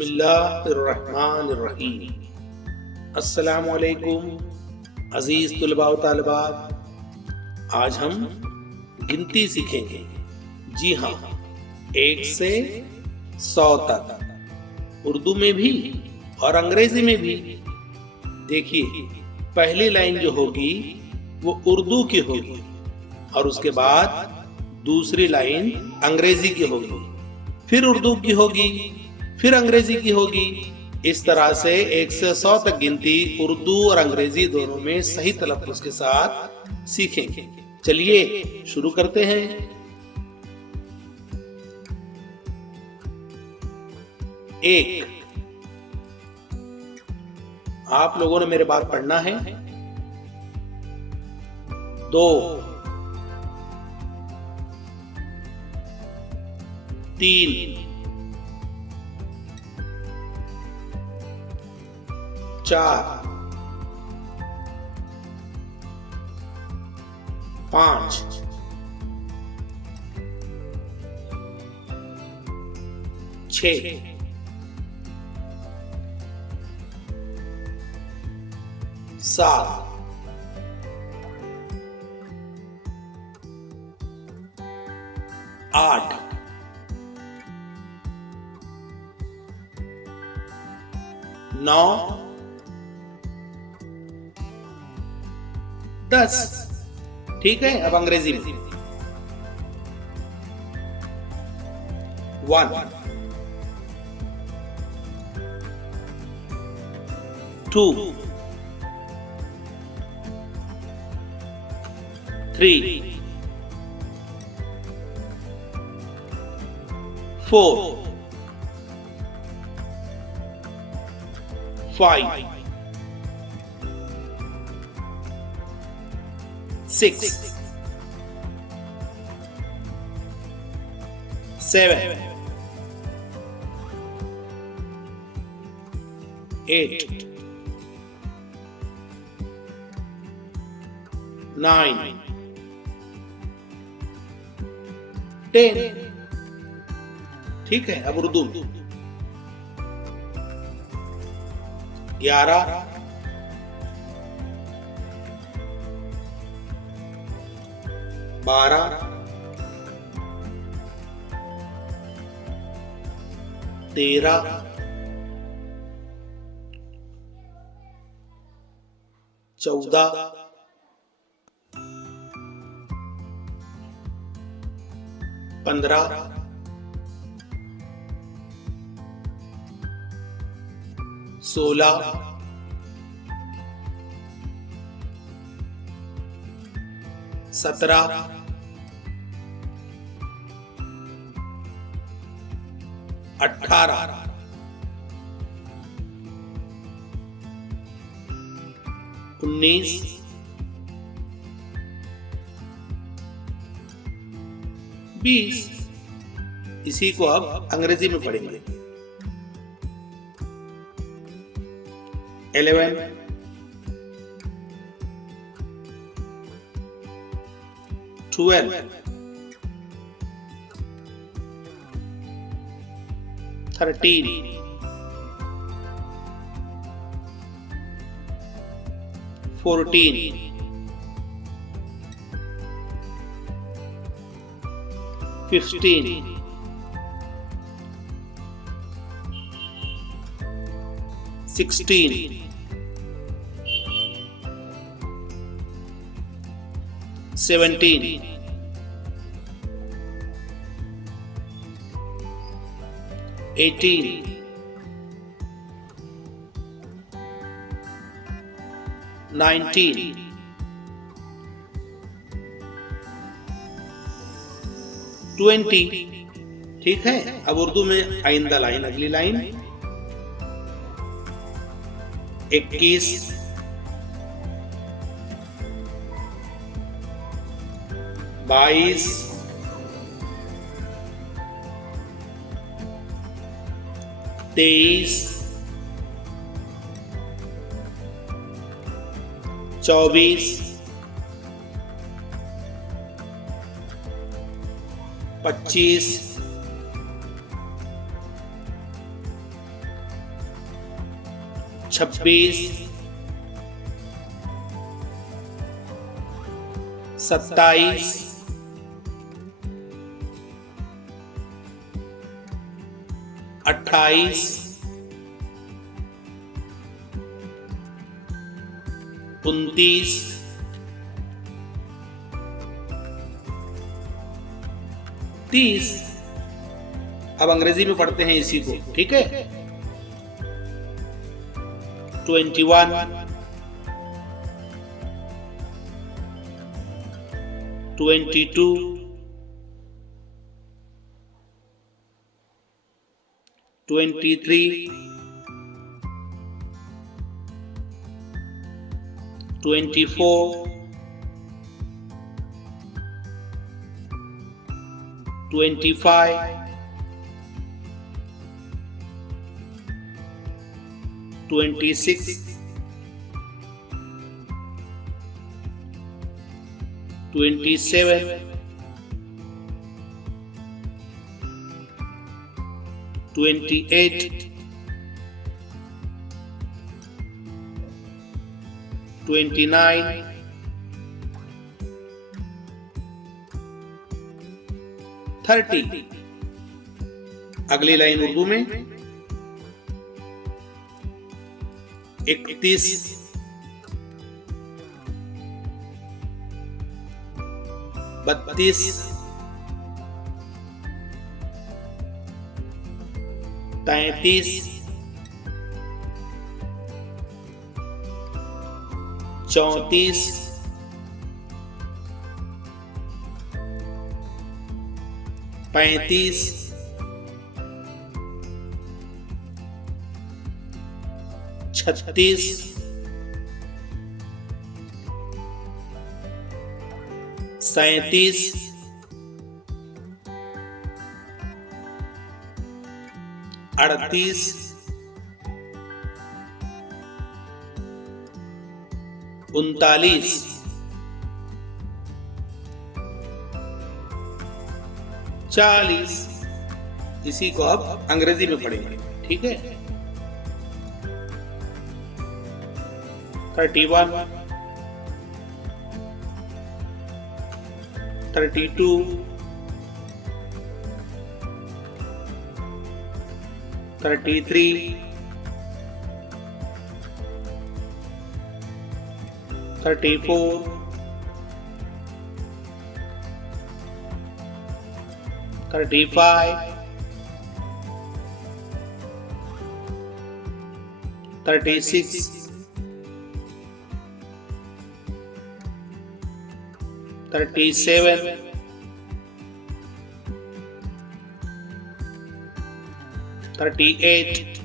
बिस्मिल्लाहिर्रहमानिर्रहीम। अस्सलामुअलैकुम अज़ीज़ तुलबा व तालिबात। आज हम गिनती सीखेंगे। जी हाँ, 1 से 100 तक, उर्दू में भी और अंग्रेजी में भी। देखिए, पहली लाइन जो होगी वो उर्दू की होगी और उसके बाद दूसरी लाइन अंग्रेजी की होगी, फिर उर्दू की होगी, फिर अंग्रेजी की होगी। इस तरह से 1 से 100 तक गिनती उर्दू और अंग्रेजी दोनों में सही तलफ़्फ़ुज़ के साथ सीखेंगे। चलिए शुरू करते हैं। 1, आप लोगों ने मेरे बात पढ़ना है। 2, 3, 4, 5, 6, 7, 8, 9, 10। ठीक है, अब अंग्रेजी में 1, 2, 3, 4, 5, 6, 7, 8, 9, 10। ठीक है, अब उर्दू 11, 12, 13, 14, 15, 16, 17, 18, 19, 20। इसी को अब अंग्रेजी में पढ़ेंगे। 11, 12, 13, 14, 15, 16, 17, 18, 19, 20। ठीक है, अब उर्दू में आइंदा लाइन, अगली लाइन 21, 22, 23, 24, 25, 26, 27, 28, 29, 30। अब अंग्रेजी में पढ़ते हैं इसी को, ठीक है। 21, 22, 23, 24, 25, 26, 27, 28, 29, 30। अगली लाइन उर्दू में 31, 32, 33, 34, 35, 36, 37, 38, 39, 40। इसी को अब अंग्रेजी में पढ़ेंगे, ठीक है। 31, 32, 33, 34, 35, 36, 37, 38,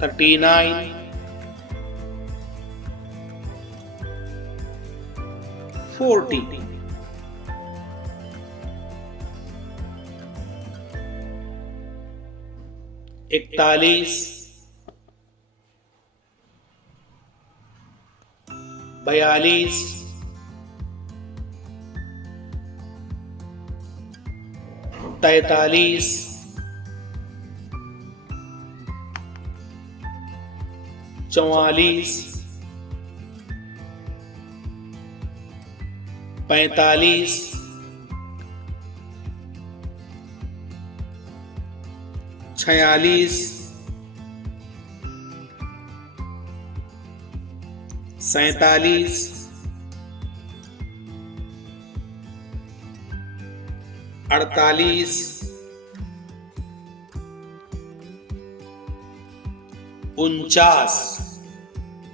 39, 40। 41, 42, 43, 44, 45,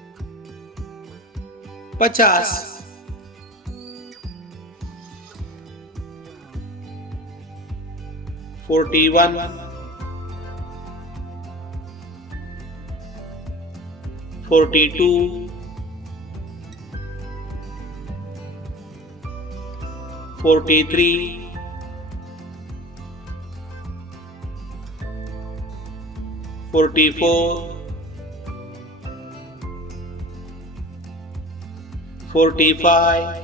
46, 47, 48, 49, 50, 41, 42, 43, 44, 45,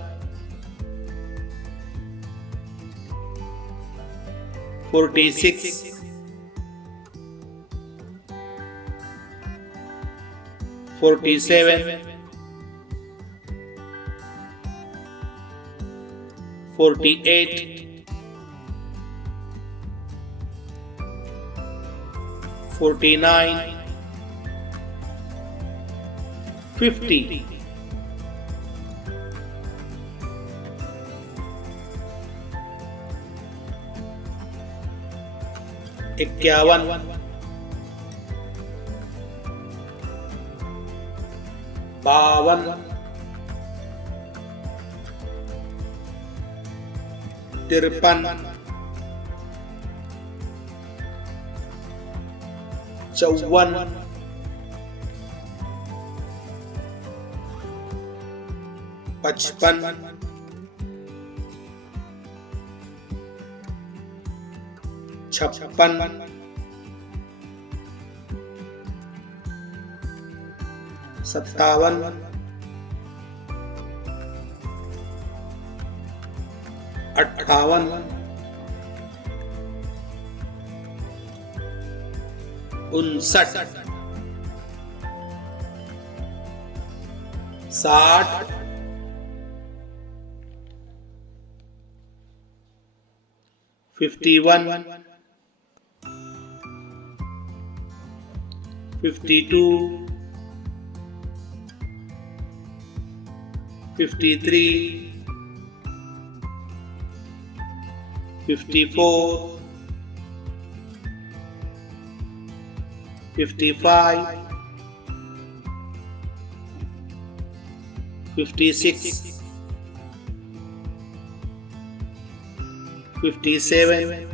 46, 47, 48, 49, 50, 51, 52, 53, 54, 55, 56, 57,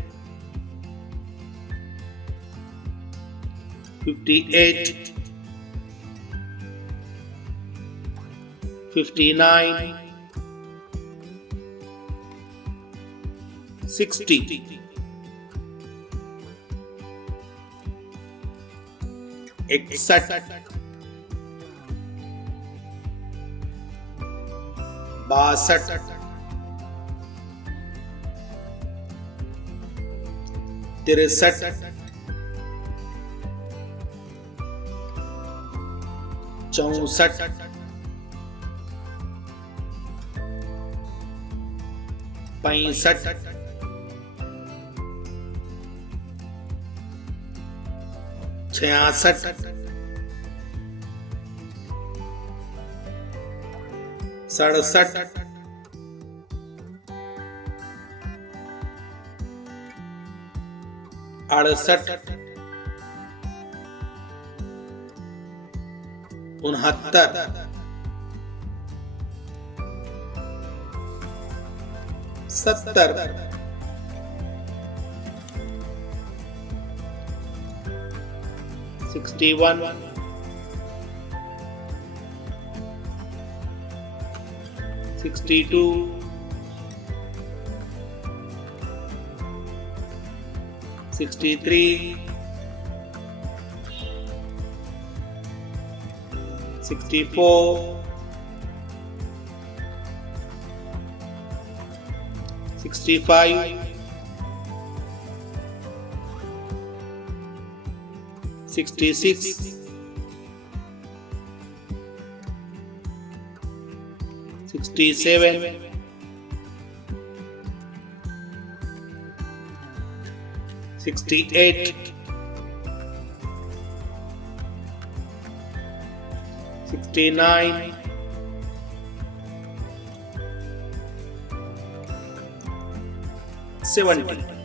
58, 59, 60, 51, 52, 53, 54, 55, 56, 57, 58, 59, 60, 61, 62, 63, 64, 65, 66, 67, 68, 69, 70, 61, 62, 63, 64, 65, 66, 67, 68, 69, 70, 71,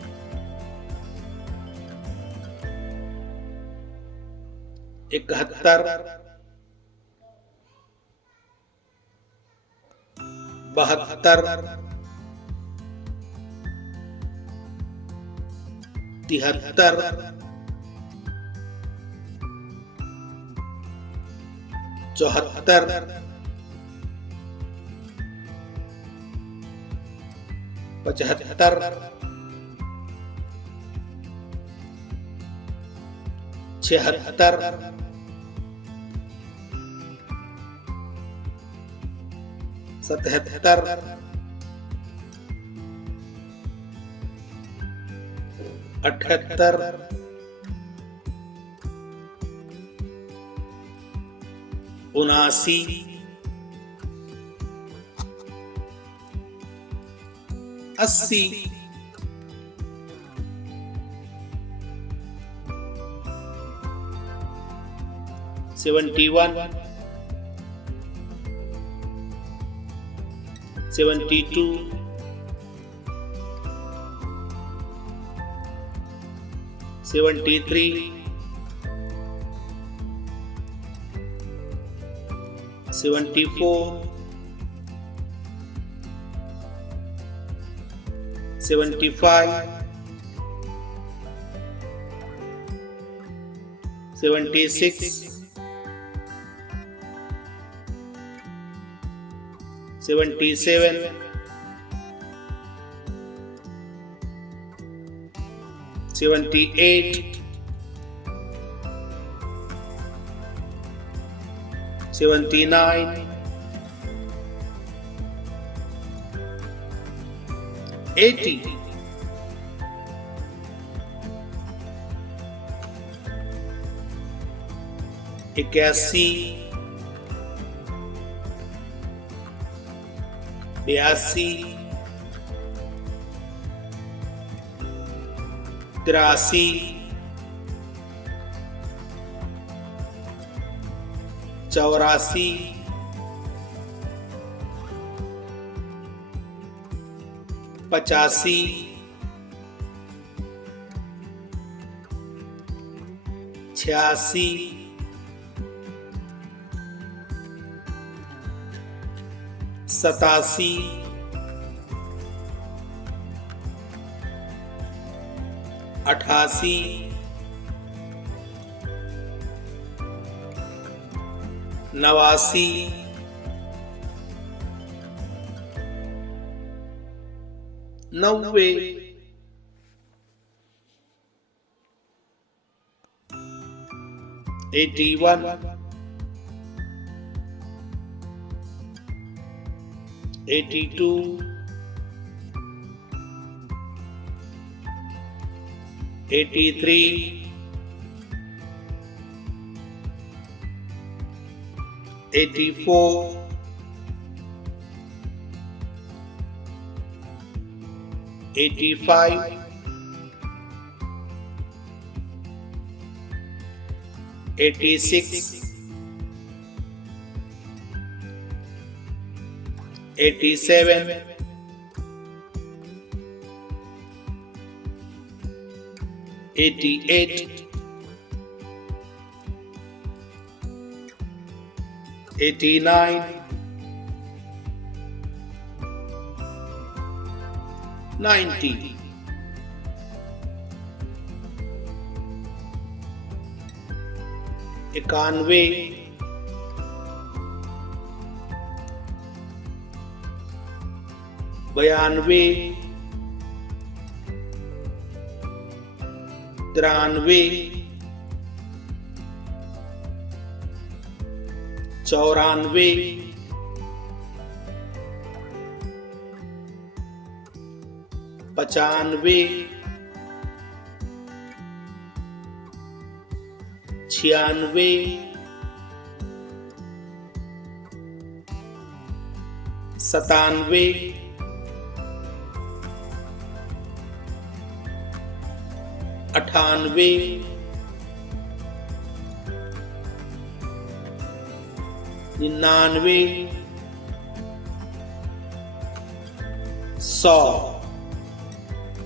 72, 73, 74, 75, 76, 77, 78, 79 80 71 72 73 74 75 76 77 78 79 80 81 82 83 84 85 86 87 88 89 90 81 82 83 84 85 86 87 88 89 90 91 92 93 94 95 96 97 98 99 100।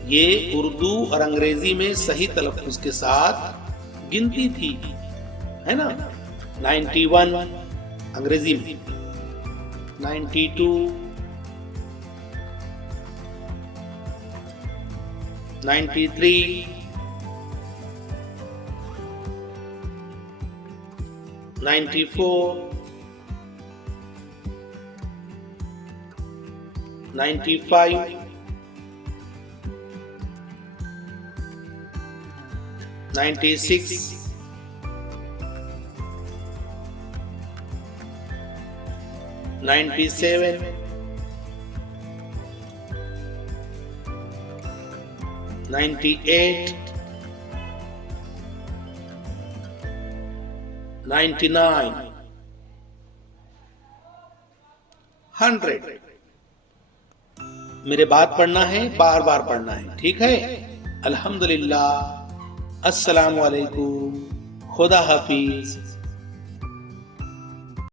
ये उर्दू और अंग्रेजी में सही तलफ़्फ़ुज़ के साथ गिनती थी, है ना। 91 अंग्रेजी में, 92 93 94 95 96 97 98 99 100। मेरे बात पढ़ना है, बार बार पढ़ना है, ठीक है। अल्हम्दुलिल्लाह, अस्सलामु अलैकुम, खुदा हाफिज।